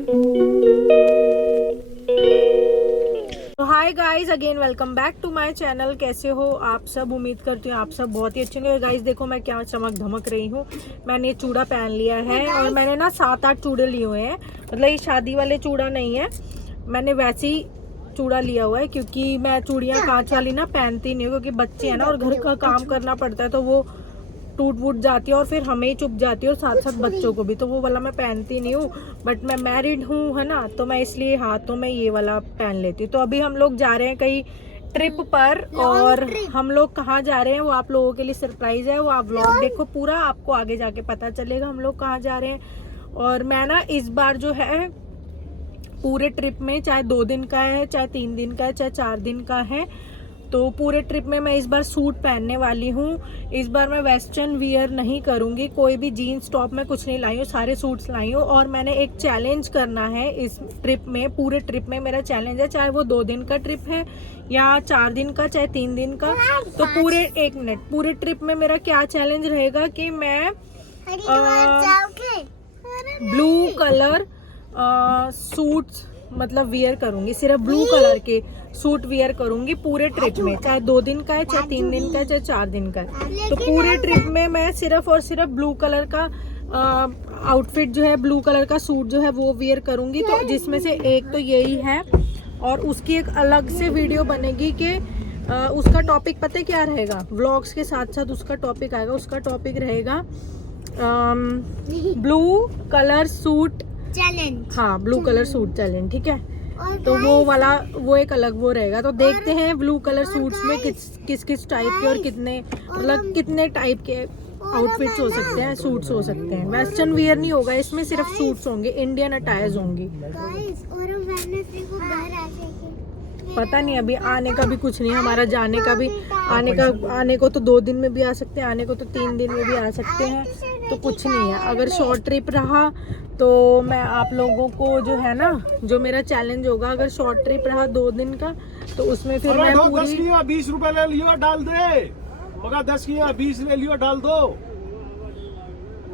तो hi guys, again welcome back to my channel. कैसे हो आप सब? उम्मीद करती हूँ आप सब बहुत ही अच्छे होंगे। गाइस देखो मैं क्या चमक धमक रही हूँ। मैंने चूड़ा पहन लिया है और मैंने ना 7-8 चूड़े लिए हुए हैं। मतलब ये शादी वाले चूड़ा नहीं है, मैंने वैसे ही चूड़ा लिया हुआ है क्योंकि मैं चूड़ियाँ कांच वाली ना पहनती नहीं हूँ, क्योंकि बच्चे हैं ना और घर का काम करना पड़ता है तो वो टूट वूट जाती है और फिर हमें ही चुभ जाती है और साथ साथ बच्चों को भी, तो वो वाला मैं पहनती नहीं हूँ। बट मैं मैरिड हूँ है ना, तो मैं इसलिए हाथों में ये वाला पहन लेती हूँ। तो अभी हम लोग जा रहे हैं कहीं ट्रिप पर, और हम लोग कहाँ जा रहे हैं वो आप लोगों के लिए सरप्राइज है। वो आप व्लॉग देखो पूरा, आपको आगे जाके पता चलेगा हम लोग कहाँ जा रहे हैं। और मैं ना इस बार जो है पूरे ट्रिप में, चाहे 2 दिन का है, चाहे 3 दिन का है, चाहे 4 दिन का है, तो पूरे ट्रिप में मैं इस बार सूट पहनने वाली हूँ। इस बार मैं वेस्टर्न वियर नहीं करूँगी, कोई भी जीन्स टॉप में कुछ नहीं लाई हूँ, सारे सूट्स लाई हूँ। और मैंने एक चैलेंज करना है इस ट्रिप में, पूरे ट्रिप में मेरा चैलेंज है, चाहे वो 2 दिन का ट्रिप है या 4 दिन का, चाहे 3 दिन का। तो पूरे ट्रिप में मेरा क्या चैलेंज रहेगा कि मैं ब्लू कलर सूट्स मतलब वियर करूंगी, सिर्फ ब्लू कलर के सूट वियर करूंगी पूरे ट्रिप में, चाहे 2 दिन का है, चाहे 3 दिन का है, चाहे 4 दिन का है। तो पूरे ट्रिप में मैं सिर्फ और सिर्फ ब्लू कलर का आउटफिट जो है, ब्लू कलर का सूट जो है वो वियर करूंगी। तो जिसमें से एक तो यही है, और उसकी एक अलग से वीडियो बनेगी कि उसका टॉपिक पता है क्या रहेगा, व्लॉग्स के साथ साथ उसका टॉपिक आएगा। उसका टॉपिक रहेगा ब्लू कलर सूट चैलेंज। हाँ, ब्लू कलर सूट चैलेंज, ठीक है। तो वो एक अलग वो रहेगा। तो देखते हैं ब्लू कलर सूट्स में किस किस टाइप के और कितने टाइप के आउटफिट्स हो सकते हैं, सूट्स हो सकते हैं। वेस्टर्न वियर नहीं होगा इसमें, सिर्फ सूट्स होंगे, इंडियन अटायर्स होंगी। पता नहीं, अभी आने का भी कुछ नहीं, हमारा जाने का भी आने को तो 2 दिन में भी आ सकते हैं, आने को तो 3 दिन में भी आ सकते हैं, तो कुछ नहीं है। अगर शॉर्ट ट्रिप रहा तो मैं आप लोगों को जो है ना, जो मेरा चैलेंज होगा, अगर शॉर्ट ट्रिप रहा 2 दिन का, तो उसमें फिर मैं पूरी 10 की 20 रुपए ले लियो, डाल दे मगर 10 की 20 ले लियो, डाल दो।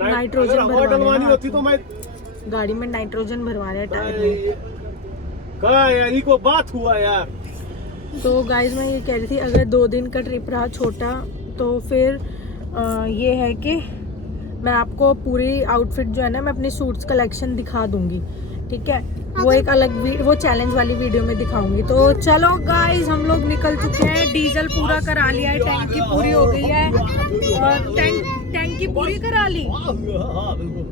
नाइट्रोजन डलवानी होती तो मैं गाड़ी में नाइट्रोजन भरवा रहे टायर में। कहा यार को बात हुआ यार। तो गाइज मैं ये कह रही थी, अगर 2 दिन का ट्रिप रहा छोटा, तो फिर ये है कि मैं आपको पूरी आउटफिट जो है ना, मैं अपनी सूट्स कलेक्शन दिखा दूंगी, ठीक है। वो एक अलग वो चैलेंज वाली वीडियो में दिखाऊंगी। तो चलो गाइज, हम लोग निकल चुके हैं, डीजल पूरा करा लिया है, टैंकी पूरी हो गई है, और टैंकी पूरी करा ली।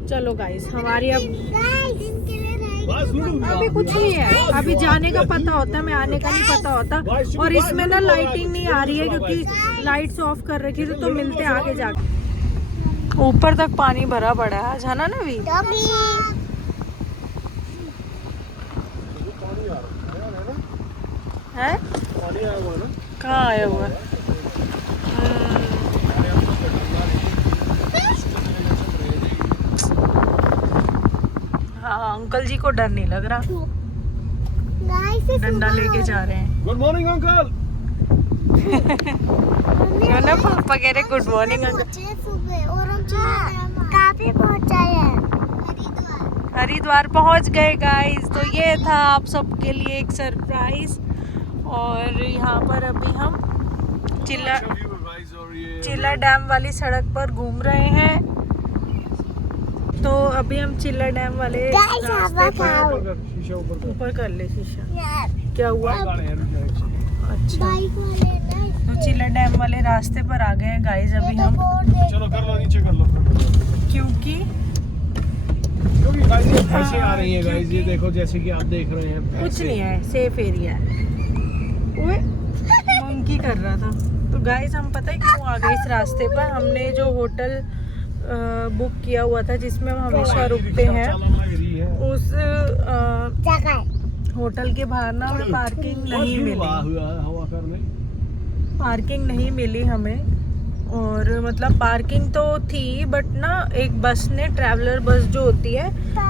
चलो गाइज, हमारी अभी कुछ नहीं है, अभी जाने का पता होता है, मैं आने का नहीं पता होता। और इसमें ना लाइटिंग नहीं आ रही है क्योंकि लाइट्स ऑफ कर रखी थी। तो मिलते हैं आगे जाके। ऊपर तक पानी भरा पड़ा है, जाना ना भी। है कहाँ आया हुआ है? हाँ, अंकल जी को डर नहीं लग रहा, डंडा लेके जा रहे हैं। Good morning uncle. ना पापा कह रहे गुड मॉर्निंग अंकल। काफी पहुंचा है, हरिद्वार पहुंच गए गाइस। तो ये था आप सबके लिए एक सरप्राइज। और यहाँ पर अभी हम चिल्ला डैम वाली सड़क पर घूम रहे हैं। तो अभी हम चिल्ला डैम वाले रास्ते पर, ऊपर कर ले शीशा, क्या हुआ? अच्छा, तो चिल्ला डैम वाले रास्ते पर आ गए हैं गाइस अभी हम। चलो कर लो, नीचे कर लो, क्योंकि गाइस ये ऐसे आ रही है गाइस, ये देखो जैसे कि आप देख रहे हैं, कुछ नहीं है, सेफ एरिया है। ओए मंकी कर रहा था। तो गाइस हम पता है क्यों आ गए इस रास्ते पर, हमने जो होटल बुक किया हुआ था जिसमें हम हमेशा रुकते हैं, उस होटल के बाहर ना हमें पार्किंग नहीं मिली हमें। और मतलब पार्किंग तो थी, बट ना एक बस ने, ट्रैवलर बस जो होती है,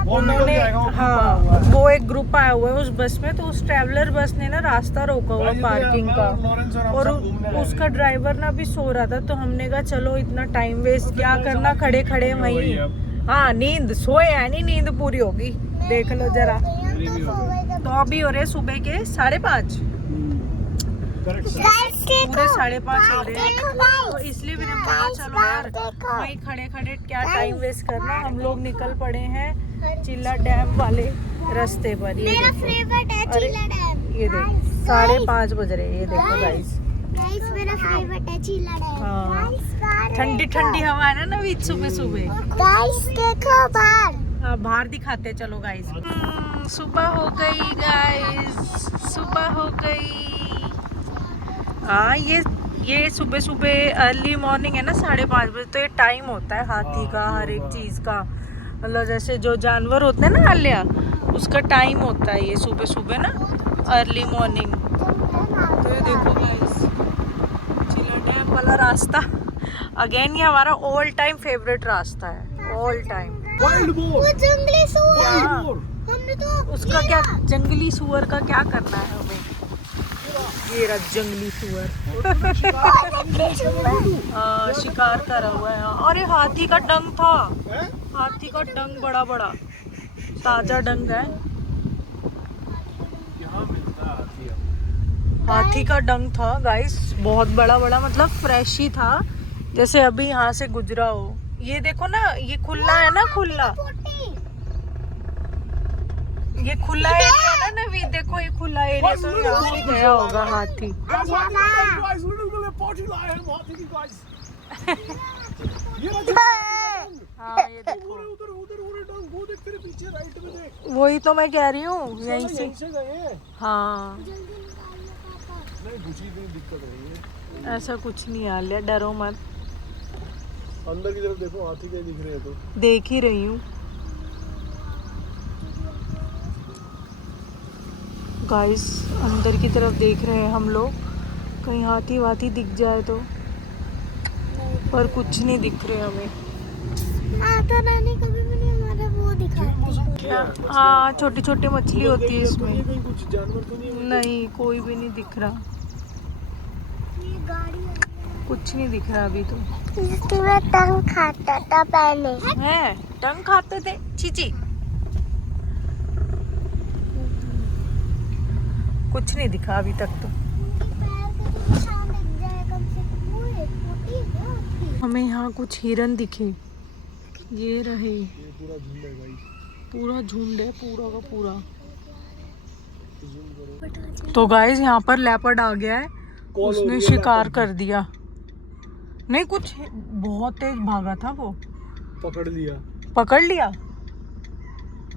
उन्होंने, हाँ वो एक ग्रुप आया हुआ है उस बस में, तो उस ट्रैवलर बस ने ना रास्ता रोका हुआ पार्किंग का, और उसका ड्राइवर ना भी सो रहा था। तो हमने कहा चलो इतना टाइम वेस्ट क्या करना, खड़े खड़े वहीं। हाँ, नींद सोए है नहीं, नींद पूरी होगी। देख लो जरा। मेरी भी हो गई। तो अभी हो रहे सुबह के 5:30, करेक्ट सर। पूरे 5:30 हो रहे हैं। तो इसलिए मैंने बोला चलो यार वहीं खड़े खड़े क्या टाइम वेस्ट करना, हम लोग निकल पड़े हैं चिल्ला डैम वाले रास्ते पर। ये मेरा देखो, फेवरेट है अरे चीला डैम। ये देखो 5:30 बज रहे हैं, ये देखो गाइस। गाइस मेरा फेवरेट है चीला डैम। हाँ ठंडी ठंडी हवा है ना अभी सुबह सुबह। गाइस देखो बाहर। हाँ बाहर दिखाते हैं, चलो गाइस। सुबह हो गई गाइस, सुबह हो गई। हाँ ये सुबह सुबह अर्ली मॉर्निंग है ना 5:30 बजे, तो ये टाइम होता है हाथी का, हर एक चीज का। मतलब जैसे जो जानवर होते हैं ना आलिया, उसका टाइम होता है ये सुबह सुबह ना, अर्ली मॉर्निंग। तो ये देखो गाइस चिल्ला डैम वाला रास्ता अगेन, ये हमारा ऑल टाइम फेवरेट रास्ता है, ऑल टाइम। वाइल्ड बोर, वो जंगली सुअर। Wild boar. हमने तो उसका क्या, जंगली सुअर का क्या करना है हमें? ये रहा जंगली सुअर। शिकार करा हुआ है। अरे हाथी का डंग था, हैं? हाथी का डंग बड़ा बड़ा ताजा डंग है। यहाँ मिलता है हाथी अब। हाथी का डंग था गाइस, बहुत बड़ा बड़ा, मतलब फ्रेश ही था, जैसे अभी यहाँ से गुजरा हो। ये देखो ना, ये खुला है ना, खुला, ये खुला एरिया है ना नवीन, देखो ये खुला एरिया, तो यहाँ से गया होगा हाथी। गाइस उन्होंने पॉटी लाए हैं हाथी की गाइस। ये रहा हाँ ये देखो, उधर उधर उधर डंग, वो देख तेरे पीछे राइट में देख। वही तो मैं कह रही हूँ, यहीं से। यहीं से गए हैं। हाँ नहीं बुझी नहीं, दिक्कत नहीं है। ऐसा कुछ नहीं है आलिया, डरो मत, अंदर की तरफ देखो हाथी कहीं दिख रहे हैं तो। देख ही रही हूँ गाइस, अंदर की तरफ देख रहे हैं हम लोग, कहीं हाथी वाथी दिख जाए तो, पर कुछ नहीं दिख रहे हमें। आता नानी कभी मैंने हमारा वो दिखाती। क्या? हाँ छोटी छोटी मछली होती है इसमें। कहीं कुछ जानवर तो नहीं है? नहीं कोई भी नहीं दिख रहा, ये गाड़ी कुछ नहीं दिख रहा अभी तो। जिसकी मैं टंग खाता था पहले। है टंग खाते थे, चीची कुछ नहीं दिखा अभी तक तो। हमें यहाँ कुछ हिरन दिखे, ये रहे, ये पूरा झुंड है गाइस। पूरा झुंड है, पूरा का पूरा। जूम करो। तो गाइस यहाँ पर लेपर्ड आ गया है, कॉल हो उसने रही है शिकार leopard कर दिया। नहीं कुछ बहुत तेज भागा था वो, पकड़ लिया। पकड़ लिया।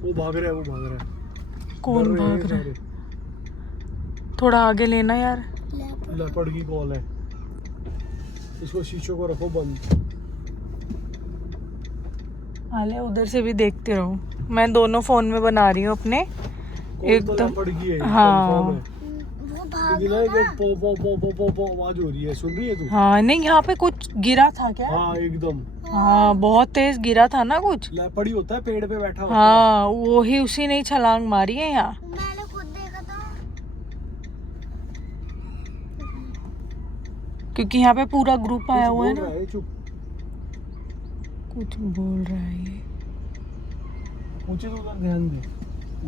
वो भाग रहा है, वो भाग रहा है। कौन डर रहे हैं भाग रहा है? सारे। थोड़ा आगे लेना यार। लेपर्ड की कॉल है, इसको शीशों को रखो बंद। हाले उधर से भी देखते रहो, मैं दोनों फोन में बना रही हूँ अपने एकदम लेपर्ड की है, हाँ। confirm है। वो लेकिन ना एक पो पो पो पो पो पो आवाज हो रही है, सुन रही है तू? हाँ नहीं यहाँ पे कुछ गिरा था क्या? हाँ एकदम। हाँ बहुत तेज गिरा था ना कुछ। लेपर्ड ही होता है, पेड़ पे बैठा होता है। हाँ वो ही, उसी ने ही छलांग मारी है यहाँ, मैंने खुद देखा था। क्योंकि यहाँ पे पूरा ग्रुप आया हुआ है बोल ना। रहा है, चुप। कुछ बोल रहा है ये। मुझे तो उधर ध्यान दे,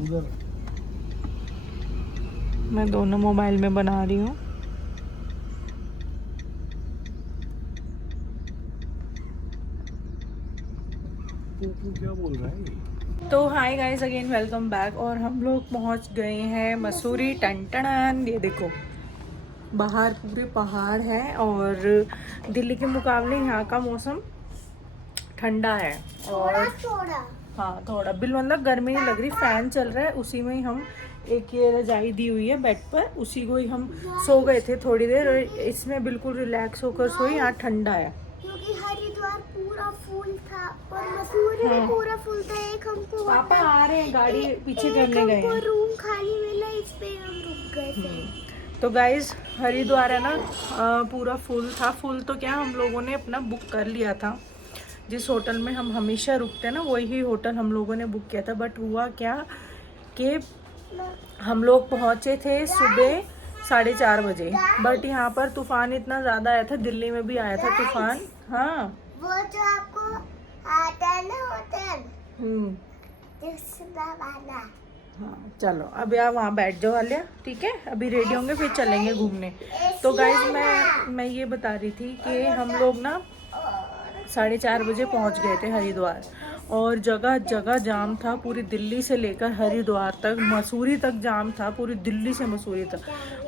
उधर। मैं दोनों मोबाइल में बना रही हूँ। तू क्या बोल रहा है? तो hi guys again welcome back, और हम लोग पहुँच गए हैं मसूरी। टन ये देखो बाहर पूरे पहाड़ हैं, और दिल्ली के मुकाबले यहाँ का मौसम ठंडा है। और थोड़ा हाँ थोड़ा बिल, मतलब गर्मी नहीं लग रही, फैन चल रहा है, उसी में ही हम, एक ये रजाई दी हुई है बेड पर, उसी को ही हम सो गए थे थोड़ी देर, और इसमें बिल्कुल रिलैक्स होकर सोई। यहाँ ठंडा है क्योंकि हरिद्वार पूरा फूल था और मसूरी में पूरा फूल था। एक हमको पापा आ रहे हैं, गाड़ी पीछे करने गए हमको हैं। रूम खाली मिला, इस पे हम रुक गए थे। तो गाइज हरिद्वार है ना, पूरा फुल था। फुल तो क्या, हम लोगों ने अपना बुक कर लिया था, जिस होटल में हम हमेशा रुकते हैं ना वही होटल हम लोगों ने बुक किया था। बट हुआ क्या कि हम लोग पहुँचे थे सुबह 4:30 बजे, बट यहाँ पर तूफान इतना ज़्यादा आया था, दिल्ली में भी आया था तूफान। हाँ वो जो आपको आता है ना होटल, दूसरा वाला हाँ चलो अभी आप वहाँ बैठ जाओ आलिया, ठीक है? अभी रेडी होंगे फिर चलेंगे घूमने। तो गाइज मैं ये बता रही थी कि हम लोग ना 4:30 बजे पहुँच गए थे हरिद्वार, और जगह जगह जाम था। पूरी दिल्ली से लेकर हरिद्वार तक, मसूरी तक जाम था, पूरी दिल्ली से मसूरी तक।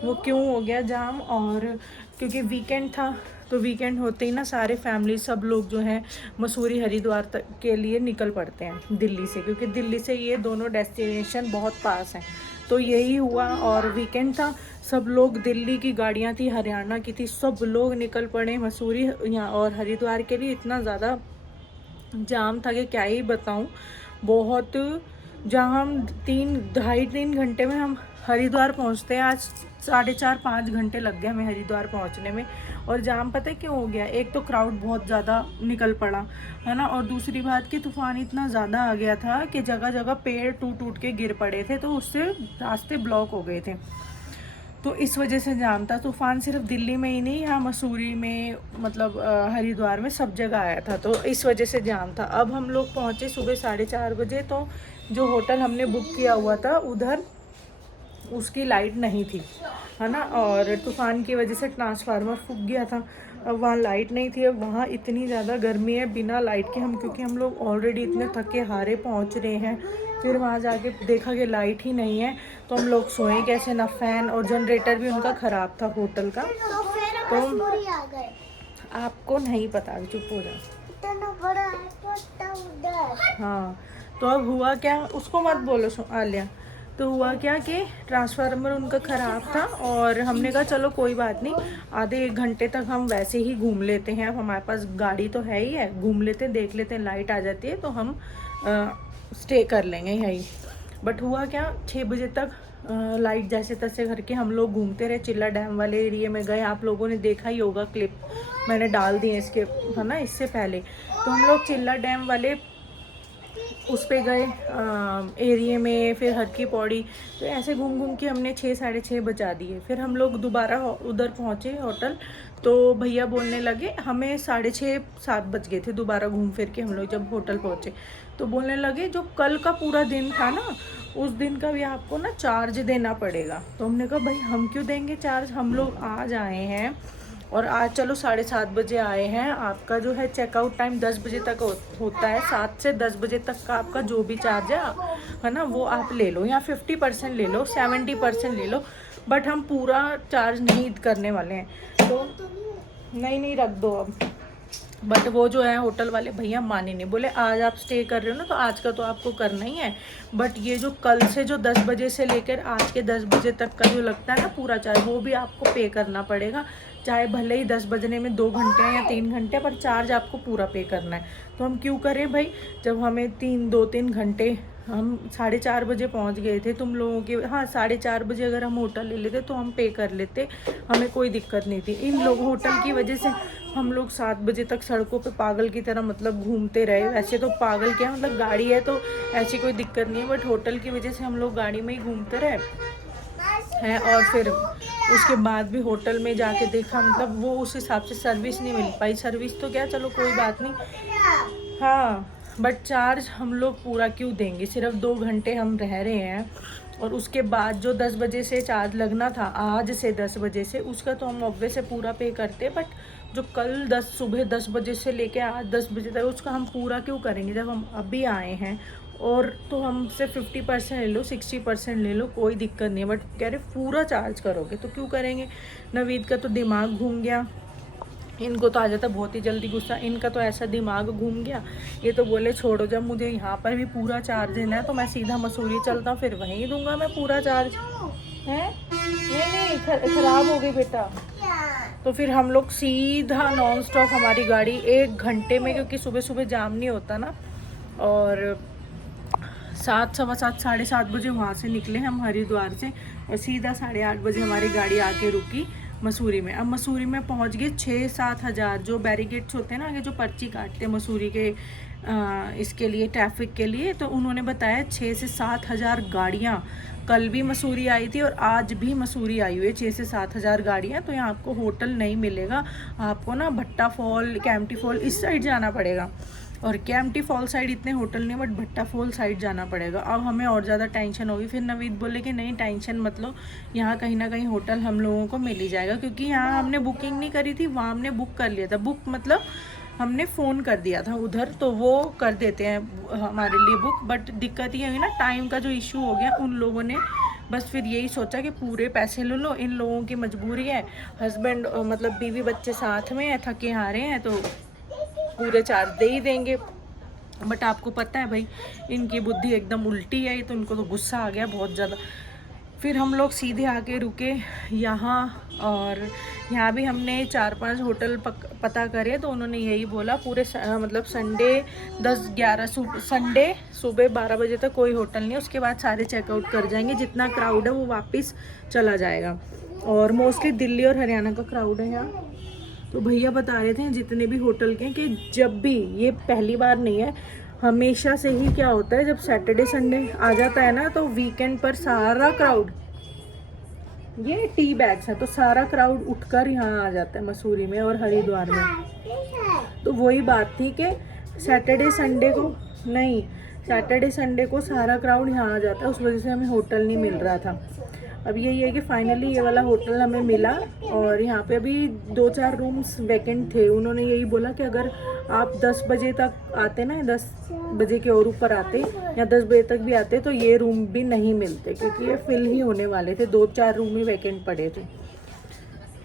वो क्यों हो गया जाम? और क्योंकि वीकेंड था, तो वीकेंड होते ही ना सारे फैमिली सब लोग जो हैं मसूरी हरिद्वार तक के लिए निकल पड़ते हैं दिल्ली से, क्योंकि दिल्ली से ये दोनों डेस्टिनेशन बहुत पास हैं। तो यही हुआ, और वीकेंड था, सब लोग, दिल्ली की गाड़ियाँ थी, हरियाणा की थी, सब लोग निकल पड़े मसूरी यहाँ और हरिद्वार के लिए। इतना ज़्यादा जाम था कि क्या ही बताऊं। बहुत, जहाँ हम 2.5-3 घंटे में हम हरिद्वार पहुँचते हैं, आज 4.5-5 घंटे लग गए हमें हरिद्वार पहुँचने में। और जाम पता है क्यों हो गया? एक तो क्राउड बहुत ज़्यादा निकल पड़ा है ना, और दूसरी बात कि तूफ़ान इतना ज़्यादा आ गया था कि जगह जगह पेड़ टूट टूट के गिर पड़े थे, तो उससे रास्ते ब्लॉक हो गए थे। तो इस वजह से जाम था। तूफ़ान सिर्फ दिल्ली में ही नहीं, यहाँ मसूरी में, मतलब हरिद्वार में, सब जगह आया था, तो इस वजह से जाम था। अब हम लोग पहुँचे सुबह 4:30 बजे, तो जो होटल हमने बुक किया हुआ था उधर उसकी लाइट नहीं थी, है ना, और तूफ़ान की वजह से ट्रांसफार्मर फूक गया था। अब वहाँ लाइट नहीं थी। अब वहाँ इतनी ज़्यादा गर्मी है बिना लाइट के, क्योंकि हम लोग ऑलरेडी इतने थके हारे पहुँच रहे हैं, फिर वहाँ जाके देखा कि लाइट ही नहीं है, तो हम लोग सोए कैसे? ना फैन, और जनरेटर भी उनका ख़राब था होटल का। तो मसूरी आ गए। आपको नहीं पता, चुप हो जाओ। इतना बड़ा एयरपोर्ट था उधर। हाँ, तो अब हुआ क्या, उसको मत बोलो आलिया। तो हुआ क्या कि ट्रांसफार्मर उनका ख़राब था, और हमने कहा चलो कोई बात नहीं, आधे 1 घंटे तक हम वैसे ही घूम लेते हैं। अब हमारे पास गाड़ी तो है ही है, घूम लेते हैं, देख लेते हैं, लाइट आ जाती है तो हम स्टे कर लेंगे यहीं। बट हुआ क्या, 6 बजे तक लाइट जैसे तैसे करके हम लोग घूमते रहे। चिल्ला डैम वाले एरिया में गए, आप लोगों ने देखा ही होगा, क्लिप मैंने डाल दिए इसके, है ना, इससे पहले। तो हम लोग चिल्ला डैम वाले उस पे गए एरिया में, फिर हर की पौड़ी, तो ऐसे घूम घूम के हमने 6-6:30 बजा दिए। फिर हम लोग दोबारा उधर पहुँचे होटल, तो भैया बोलने लगे, हमें 6:30-7 बज गए थे दोबारा घूम फिर के हम लोग जब होटल पहुँचे। तो बोलने लगे जो कल का पूरा दिन था ना, उस दिन का भी आपको ना चार्ज देना पड़ेगा। तो हमने कहा भाई हम क्यों देंगे चार्ज, हम लोग आज आए हैं, और आज चलो 7:30 बजे आए हैं, आपका जो है चेकआउट टाइम 10 बजे तक होता है, 7 से 10 बजे तक का आपका जो भी चार्ज है ना, वो आप ले लो, या 50% ले लो, 70% ले लो, बट हम पूरा चार्ज नहीं करने वाले हैं। तो नहीं रख दो अब। बट वो जो है होटल वाले भैया माने नहीं, बोले आज आप स्टे कर रहे हो ना, तो आज का तो आपको करना ही है, बट ये जो कल से जो 10 बजे से लेकर आज के 10 बजे तक का जो लगता है ना पूरा चार्ज, वो भी आपको पे करना पड़ेगा। चाहे भले ही 10 बजने में 2 घंटे या 3 घंटे, पर चार्ज आपको पूरा पे करना है। तो हम क्यों करें भाई, जब हमें 2-3 घंटे, हम 4:30 बजे पहुंच गए थे तुम लोगों के, हाँ 4:30 बजे अगर हम होटल ले लेते तो हम पे कर लेते, हमें कोई दिक्कत नहीं थी। इन लोग होटल की वजह से हम लोग 7 बजे तक सड़कों पे पागल की तरह मतलब घूमते रहे। वैसे तो पागल क्या, मतलब गाड़ी है तो ऐसी कोई दिक्कत नहीं है, बट होटल की वजह से हम लोग गाड़ी में ही घूमते रहे हैं। और फिर उसके बाद भी होटल में जाके देखा, मतलब वो उस हिसाब से सर्विस नहीं मिल पाई। सर्विस तो क्या, चलो कोई बात नहीं, हाँ, बट चार्ज हम लोग पूरा क्यों देंगे, सिर्फ 2 घंटे हम रह रहे हैं, और उसके बाद जो 10 बजे से चार्ज लगना था, आज से 10 बजे से, उसका तो हम ऑब्वियस से पूरा पे करते, बट जो कल सुबह 10 बजे से लेके आज 10 बजे तक, उसका हम पूरा क्यों करेंगे जब हम अभी आए हैं। और तो हमसे 50% ले लो, 60% ले लो, कोई दिक्कत नहीं है, बट कह रहे पूरा चार्ज करोगे तो क्यों करेंगे। नवीद का तो दिमाग घूम गया, इनको तो आ जाता बहुत ही जल्दी गुस्सा, इनका तो ऐसा दिमाग घूम गया, ये तो बोले छोड़ो, जब मुझे यहाँ पर भी पूरा चार्ज देना है तो मैं सीधा मसूरी चलता हूँ, फिर वहीं दूंगा मैं पूरा चार्ज है। नहीं खराब हो गई बेटा। तो फिर हम लोग सीधा नॉन स्टॉप हमारी गाड़ी 1 घंटे में, क्योंकि सुबह सुबह जाम नहीं होता ना, और 7, 7:15, 7:30 बजे वहाँ से निकले हम हरिद्वार से, और सीधा 8:30 बजे हमारी गाड़ी आके रुकी मसूरी में। अब मसूरी में पहुँच गए। 6-7 हज़ार जो बैरिकेड्स होते हैं ना आगे, जो पर्ची काटते हैं मसूरी के इसके लिए, ट्रैफिक के लिए, तो उन्होंने बताया 6 से 7 हज़ार गाड़ियाँ कल भी मसूरी आई थी और आज भी मसूरी आई हुई है, 6 से 7 हज़ार गाड़ियाँ। तो यहाँ आपको होटल नहीं मिलेगा, आपको ना भट्टा फॉल, कैंपटी फॉल इस साइड जाना पड़ेगा। और केएमटी फॉल साइड इतने होटल नहीं, बट भट्टा फॉल साइड जाना पड़ेगा। अब हमें और ज़्यादा टेंशन होगी। फिर नवीद बोले कि नहीं टेंशन मत लो, यहाँ कहीं ना कहीं होटल हम लोगों को मिल ही जाएगा, क्योंकि यहाँ हमने बुकिंग नहीं करी थी, वहाँ हमने बुक कर लिया था। बुक मतलब हमने फ़ोन कर दिया था उधर, तो वो कर देते हैं हमारे लिए बुक। बट दिक्कत ये हुई ना, टाइम का जो इशू हो गया, उन लोगों ने बस फिर यही सोचा कि पूरे पैसे ले लो, इन लोगों की मजबूरी है, हस्बैंड मतलब बीवी बच्चे साथ में है, थके हारे हैं, तो पूरे चार्ज दे ही देंगे। बट आपको पता है भाई, इनकी बुद्धि एकदम उल्टी है, तो इनको तो गुस्सा आ गया बहुत ज़्यादा। फिर हम लोग सीधे आके रुके यहाँ, और यहाँ भी हमने 4-5 होटल पता करे, तो उन्होंने यही बोला पूरे मतलब संडे 10-11 संडे सुबह 12 बजे तक कोई होटल नहीं है, उसके बाद सारे चेकआउट कर जाएंगे। जितना क्राउड है वो वापस चला जाएगा, और मोस्टली दिल्ली और हरियाणा का क्राउड है यहाँ। तो भैया बता रहे थे जितने भी होटल के कि जब भी, ये पहली बार नहीं है, हमेशा से ही क्या होता है, जब सैटरडे संडे आ जाता है ना, तो वीकेंड पर सारा क्राउड, ये टी बैग्स है, तो सारा क्राउड उठकर यहाँ आ जाता है मसूरी में और हरिद्वार में। तो वही बात थी कि सैटरडे संडे को सारा क्राउड यहाँ आ जाता है, उस वजह से हमें होटल नहीं मिल रहा था। अब यही है कि फाइनली ये वाला होटल हमें मिला, और यहाँ पे अभी 2-4 रूम्स वैकेंट थे। उन्होंने यही बोला कि अगर आप 10 बजे तक आते ना, 10 बजे के और ऊपर आते या 10 बजे तक भी आते, तो ये रूम भी नहीं मिलते, क्योंकि ये फिल ही होने वाले थे, 2-4 रूम ही वैकेंट पड़े थे।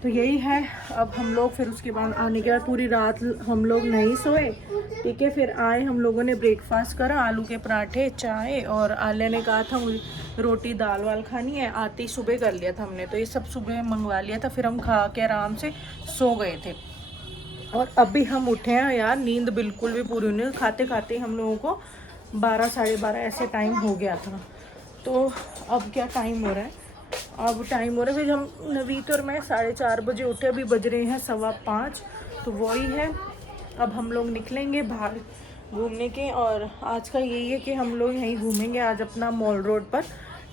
तो यही है। अब हम लोग फिर उसके बाद आने के बाद पूरी रात हम लोग नहीं सोए, ठीक है। फिर आए, हम लोगों ने ब्रेकफास्ट करा, आलू के पराठे, चाय, और आलिया ने कहा था मुझे रोटी दाल वाल खानी है, आते ही सुबह कर लिया था हमने, तो ये सब सुबह मंगवा लिया था। फिर हम खा के आराम से सो गए थे, और अभी हम उठे हैं यार, नींद बिल्कुल भी पूरी नहीं। खाते खाते हम लोगों को 12-12:30 ऐसे टाइम हो गया था। तो अब क्या टाइम हो रहा है, अब टाइम हो रहा है, फिर हम नवीद और मैं 4:30 बजे उठे, अभी बज रहे हैं 5:15, तो वही है। अब हम लोग निकलेंगे बाहर घूमने के, और आज का यही है कि हम लोग यहीं घूमेंगे आज अपना मॉल रोड पर,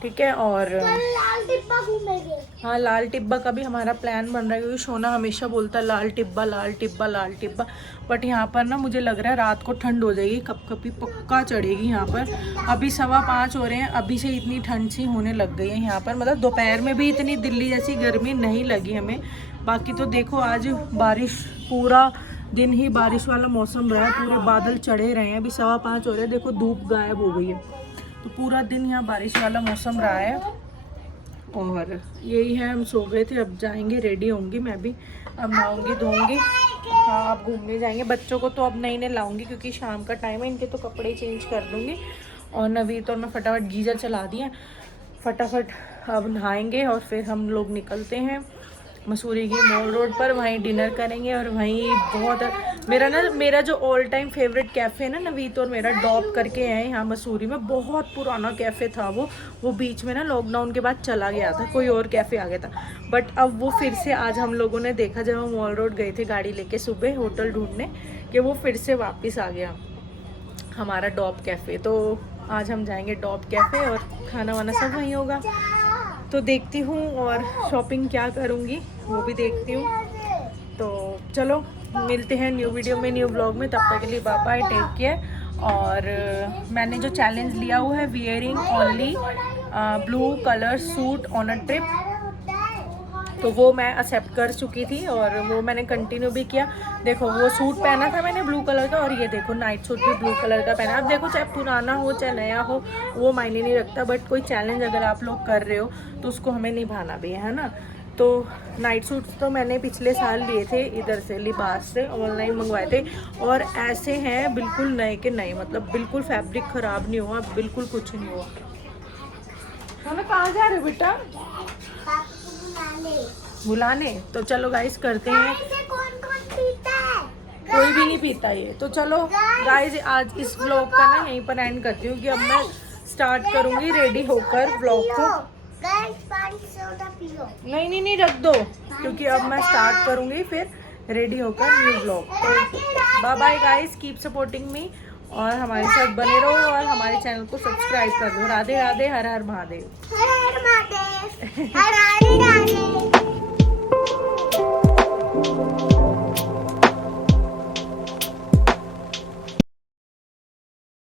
ठीक है। और लाल टिब्बा घूमेंगे। हाँ, लाल टिब्बा का भी हमारा प्लान बन रहा है, क्योंकि सोना हमेशा बोलता है लाल टिब्बा लाल टिब्बा लाल टिब्बा। बट यहाँ पर ना मुझे लग रहा है रात को ठंड हो जाएगी, कपकपी पक्का चढ़ेगी यहाँ पर। अभी 5:15 हो रहे हैं, अभी से इतनी ठंड सी होने लग गई है यहाँ पर। मतलब दोपहर में भी इतनी दिल्ली जैसी गर्मी नहीं लगी हमें। बाकी तो देखो आज बारिश, पूरा दिन ही बारिश वाला मौसम रहा है, पूरे बादल चढ़े रहे हैं। अभी 5:15 हो रहे हैं, देखो धूप गायब हो गई है, तो पूरा दिन यहाँ बारिश वाला मौसम रहा है। और यही है, हम सो गए थे, अब जाएंगे, रेडी होंगी मैं भी, अब नहाऊंगी धोऊंगी। हाँ, अब घूमने जाएंगे। बच्चों को तो अब नहीं लाऊंगी, क्योंकि शाम का टाइम है, इनके तो कपड़े चेंज कर दूंगी। और नवीद और मैं फटाफट गीजर चला दिया, फटाफट अब नहाएंगे, और फिर हम लोग निकलते हैं मसूरी की मॉल रोड पर, वहीं डिनर करेंगे। और वहीं बहुत मेरा जो ऑल टाइम फेवरेट कैफ़े है ना, नवीद और मेरा डॉप करके है यहाँ मसूरी में, बहुत पुराना कैफ़े था वो बीच में ना लॉकडाउन के बाद चला गया था, कोई और कैफ़े आ गया था। बट अब वो फिर से, आज हम लोगों ने देखा जब हम मॉल रोड गए थे गाड़ी लेके सुबह होटल ढूंढने, कि वो फिर से वापस आ गया हमारा डॉप कैफ़े। तो आज हम जाएंगे डॉप कैफ़े, और खाना वाना सब वहीं होगा। तो देखती हूँ, और शॉपिंग क्या करूँगी वो भी देखती हूँ। तो चलो मिलते हैं न्यू वीडियो में, न्यू व्लॉग में। तब तक के लिए बाय बाय, टेक केयर। और मैंने जो चैलेंज लिया हुआ है, wearing only blue colour suit on a trip, तो वो मैं एक्सेप्ट कर चुकी थी, और वो मैंने कंटिन्यू भी किया। देखो वो सूट पहना था मैंने ब्लू कलर का, और ये देखो नाइट सूट भी ब्लू कलर का पहना। अब देखो चाहे पुराना हो चाहे नया हो, वो मायने नहीं रखता, बट कोई चैलेंज अगर आप लोग कर रहे हो तो उसको हमें निभाना भी है ना। तो नाइट सूट्स तो मैंने पिछले साल लिए थे इधर से, लिबास से, ऑनलाइन मंगवाए थे, और ऐसे हैं बिल्कुल नए के नए, मतलब बिल्कुल फैब्रिक ख़राब नहीं हुआ, बिल्कुल कुछ नहीं हुआ। कहाँ जा रहे हो बेटा? बुलाने? तो चलो गाइस करते हैं। कौन पीता है? कोई भी नहीं पीता ये। तो चलो गाइस आज इस व्लॉग का ना यहीं पर एंड करती हूँ, कि अब मैं स्टार्ट करूँगी रेडी होकर व्लॉग को। नहीं रख दो, क्योंकि अब मैं स्टार्ट करूँगी फिर रेडी होकर न्यू व्लॉग। तो bye bye guys, keep supporting me, और हमारे साथ बने रहो, और हमारे चैनल को सब्सक्राइब कर दो। राधे राधे, हर हर महादेव। हर हर महादेव, हर हर महादेव।